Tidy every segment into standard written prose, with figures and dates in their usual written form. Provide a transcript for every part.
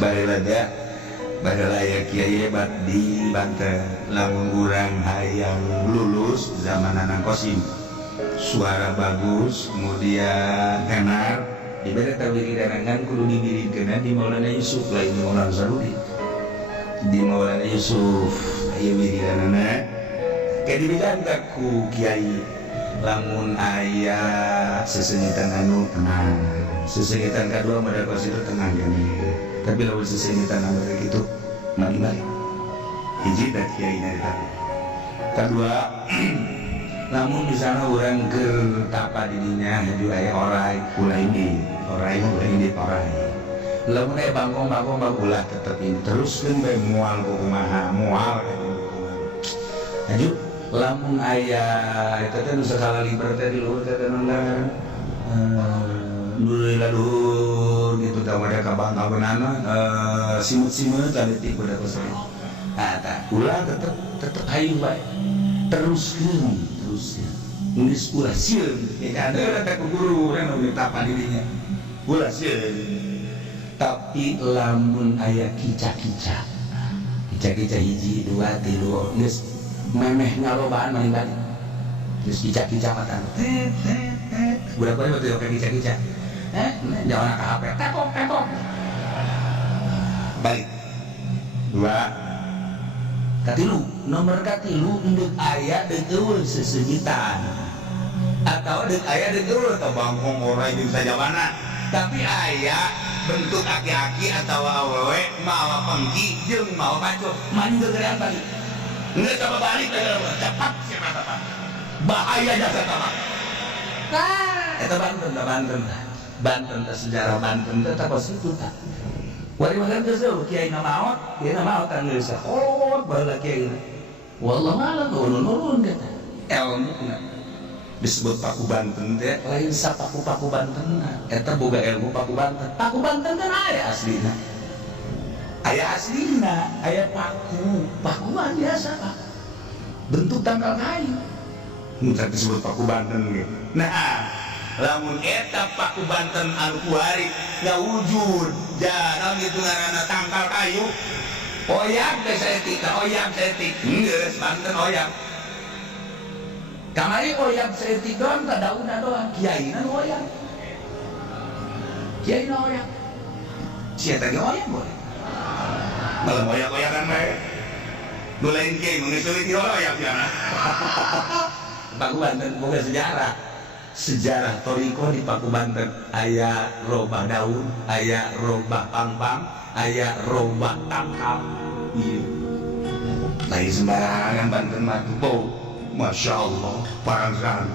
Baheula baheula aya kiai hebat di Banten, lamun urang hayang lulus zaman Anang Kosim, suara bagus, kemudian tenar, dibere wiridangan kudu dibirikeun di Maulana Yusuf lain di Maulana Sarudi. Di Maulana Yusuf aya wiridanana ke dibidangkan ku kiai, lamun aya sesengitan anu tenang, sesengitan kedua modal kos itu tenang gini. Tapi lawan sesengitan anu kayak gitu mari-mari hiji da kiai na eta. Kedua namun misalnya orang ke tapa didinya jadi aya orai ulah ini orai lamun aya bangkong ulah tetep ini teruskeun bae moal kumaha moal aju lamun aya eta teh nu sakala liber teh di luhur teh nanda luhur gitu tah mada ka bangkabeunana simut-simut leutik budak kosan eta ulah tetep hayu bae teruskeun geus ulah sieun ya ada teh guru urang nu tapa dirinya ulah sieun. Tapi lamun aya kica-kica hiji dua tilu geus memeh ngalobaan maning balik geus kica-kica mata budak-budak teh oke kica-kica jawana ka HP tepok balik dua katilu nomor katilu endeuh aya deuk eueuh sesengitan atau deuk aya deuk eueuh teu bangkong orai jeung sajabana tapi aya bentuk aki-aki atau awewe mawa pengki jeung mawa pacul mani gegerean balik nggak coba balik cepat siapa apa bahaya jasa tamak eta Banten teh sejarah Banten teh tapos itu tak wari makan geus kiai na maot kan geus kolot baheula kiai na wallah malam nurun kata ilmu disebut Paku Banten teh lain sa paku Banten eta boga ilmu Paku Banten kan aya aslina aya pakuan biasa Pak bentuk tangkal kayu muncul disebut Paku Banten gitu. Nah lamun eta Paku Banten anu kuari ngawujud jarang gitu ngaranna tangkal kayu oyam teh saeutik geus Banten oyam kamari oyam saeutik doang teh daunna doang kiaina nu oyam sia teh oyam boleh malah oyak-oyakan bae nu lain kiai mengesulit oyam sia Paku Banten boga sejarah toriko di Paku Banten aya robah daun aya robah pangpang aya robah tangkal iya lain sembarangan Banten mah tuh Masya Allah parangsan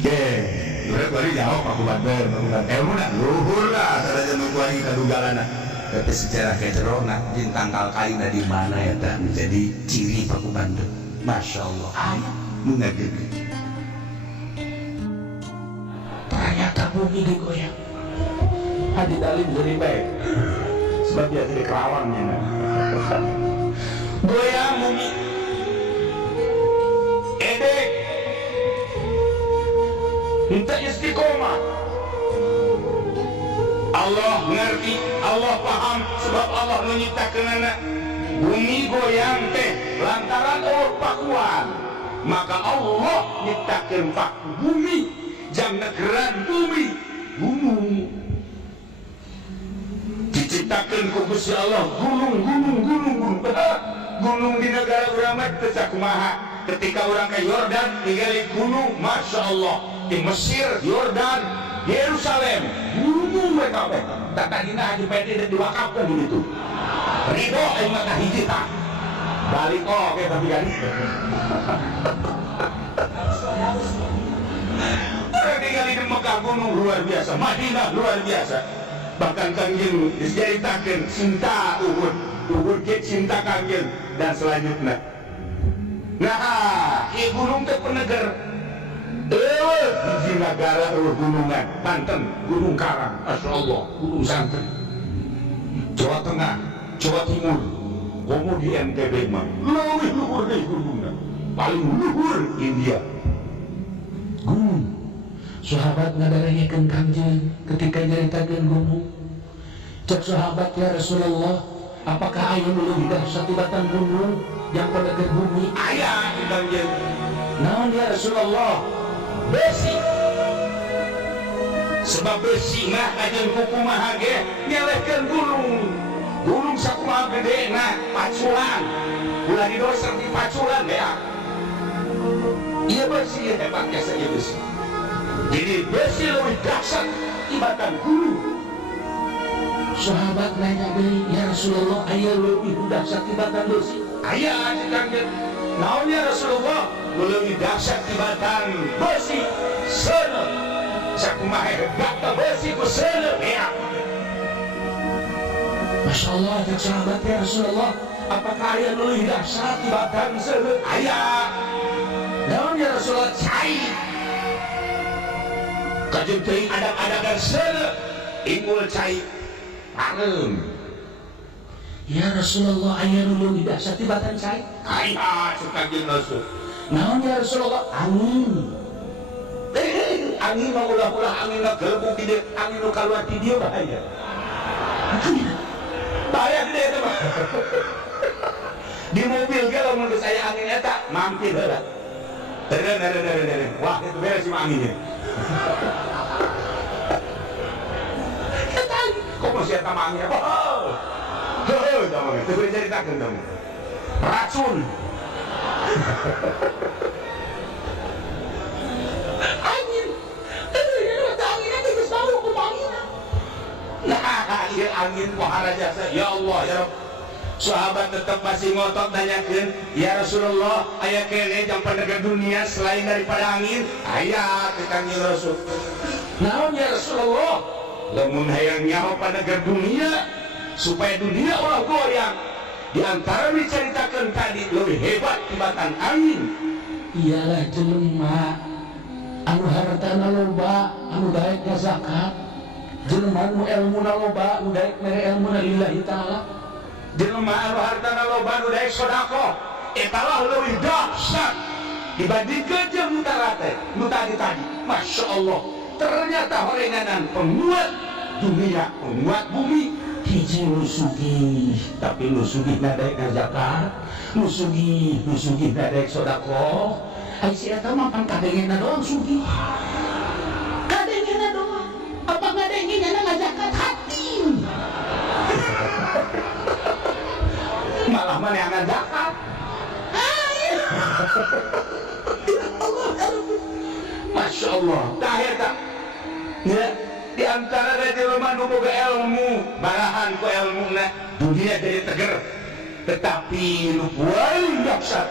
udah bari jauh Paku Banten ilmu nak luhur lah sadajan nu kuari kadugalana tapi sejarah kecerona jeung tangkal kaina di mana eta menjadi ciri Paku Banten Masya Allah aya nu ngageugeun ternyata bumi digoyang hadi dalim jadi baik sebab dia jadi kerawangnya goyang bumi edek minta istiqomah Allah ngerti Allah paham sebab Allah menciptakeunana bumi goyang teh lantaran pakuan maka Allah nyiptakeun paku bumi jang negeran bumi gunung diciptakeun ku Gusti Allah gunung gunung di negara urang mah teu sakumaha ketika urang ka Yordan ningali gunung Masya Allah di Mesir Yordan Yerusalem gunung mereka tak tadina Haji Pedi diwakafkan begitu ridho aing mah hiji tah balik oke tapi kan tinggali di Mekah gunung luar biasa Madinah luar biasa bahkan kangjeng diceritakeun cinta Uhud ke cinta kangjeng dan selanjutnya nah ieu gunung teh peneger hiji negara gunungan Banten Gunung Karang Masya Allah Gunung Santri Jawa Tengah Jawa Timur kemudian NTB mah leuwih luhur deui gunungna paling luhur India. Gunung. Sahabat ngadarengekeun Kangjeng ketika nyaritakeun gunung. Cek sahabat, ya Rasulullah, apakah aya nu leuwih dahsyat tibatan gunung yang pada ke bumi? Aya Kangjeng. Naon ya Rasulullah? Besi. Sebab besi mah ajeun kumaha ge nyelehkeun gunung. Gunung sakumaha gedena paculan. Ulah didoser di paculan ya. Iya besi hebatnya saja besi. Jadi besi lebih dahsyat tibatan gunung. Sahabat nanya deui, ya Rasulullah, aya leuwih dahsyat tibatan besi? Aya Kangjeng. Naon ya Rasulullah? Leuwih dahsyat tibatan besi. Seuneu. Sakumaha hebatna besi ku seuneu ya. Masya Allah, cek sahabat, ya Rasulullah, apakah aya leuwih dahsyat tibatan seuneu? Aya. Naon ya Rasulullah? Cai. Kajeng teuing adag-adagan seuneu. Ingkul cai. Pareum. Ya Rasulullah, aya nu leuwih dahsyat tibatan cai? Aya cek Kangjeng Rasul. Naon ya Rasulullah? Angin. Angin mah ulah-ulah angin na gelebuk di dieu, angin nu kaluar ti dieu bahaya. Bahaya gede eta mah. Di mobil ge lamun geus aya angin eta mampir heula. Wah, itu beres si anginnya. Kok masih eta mah anginnya? Heuh, jaman teh boleh caritakeun dong. Racun. Angin. Angin aja geus bau ku angin. Nah, ieu angin pohara jasa. Ya Allah, ya Rabb. Sahabat tetap masih ngotot nanyakeun, ya Rasulullah, aya kene jang penegak dunia selain daripada angin? Aya teh Kangjeng Rasul. Naon ya Rasulullah? Lamun hayang nyaho penegak dunia supaya dunia ulah goyang. Di antara diceritakeun tadi lebih hebat tibatan angin. Iyalah jelema anu hartana loba, anu daekna zakat. Jelema anu elmuna loba, anu daek mere elmuna lillahi taala. Jelema anu hartana loba anu daek sedekah, eta lah leuwih dahsyat dibandingkeun jeung nu tadi. Masya Allah, ternyata horenganan penguat dunia, penguat bumi. Hiji nu sugih, tapi nu sugih na daek zakat, nu sugih na daek sedekah. Ai si eta mah pan kadengena doang sugih. Kadengena doang. Apa ngadengena ngazakat hati? Malah maneangan zakat. Masya Allah, tah eta. Ya, di antara jelema nu boga ilmu, barahan ku ilmuna, dunia jadi teger. Tetapi nu paling dahsyat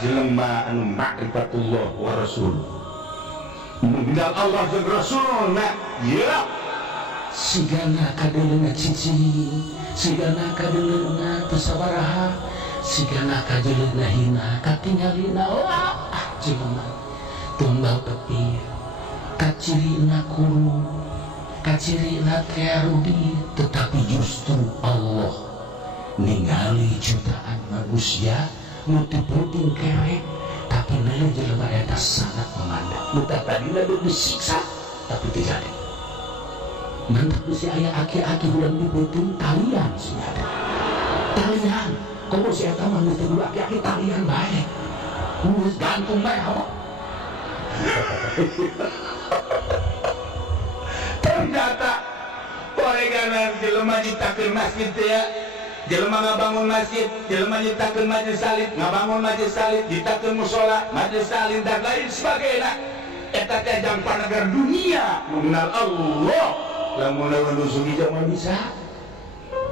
jelema anu ma'rifatullah wa rasul. Mengenal Allah jeung Rasulna, ya. Sigana kadeuleuna cicing, sigana kadeuleuna teu sabaraha, sigana kadeuleuna hina katingalina. Wah, jelema tumbal tepir, kacirina kurung, kacirina teh rugi, tetapi justru Allah ningali jutaan manusia nu teu penting kerek, tapi neuleuh jelema eta sangat memandang. Nu tadina disiksa tapi tidak ada. Mantap si ayah aki-aki bulan dibutuhin talian sih ada. Talian, kalau si eta mah nu teu aki-aki talian bae. Geus gantung bae apa? Ternyata koreganan jelema nyiptakeun masjid teh ya. Jelema ngabangun masjid, jelema nyiptakeun majelis salib, ngabangun majelis salib, nyiptakeun mushola, majelis salib dan lain sebagainya. Eta teh jang panegar dunia mengenal Allah. Lamun nu sugi mah bisa.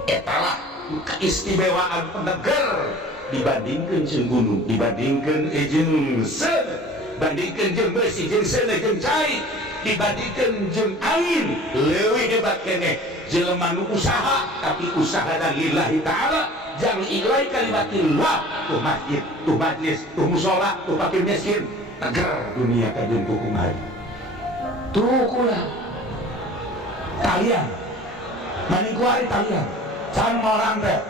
Eta lah keistimewaan penegar dibandingkeun jeung gunung, dibandingkeun jeung seuneu, bandingkeun jeung besi jeung seuneu jeung cai, dibandingkeun jeung angin, leuwih hebat keneh jelema nu usaha tapi usahana lillahi taala, jang ilai kalimatillah, tuh masjid, tuh majlis, tuh mushola, tuh fakir miskin, tegar dunia kajun kukumari. Tuh kula Talian, maning kuari talian, can orang teh.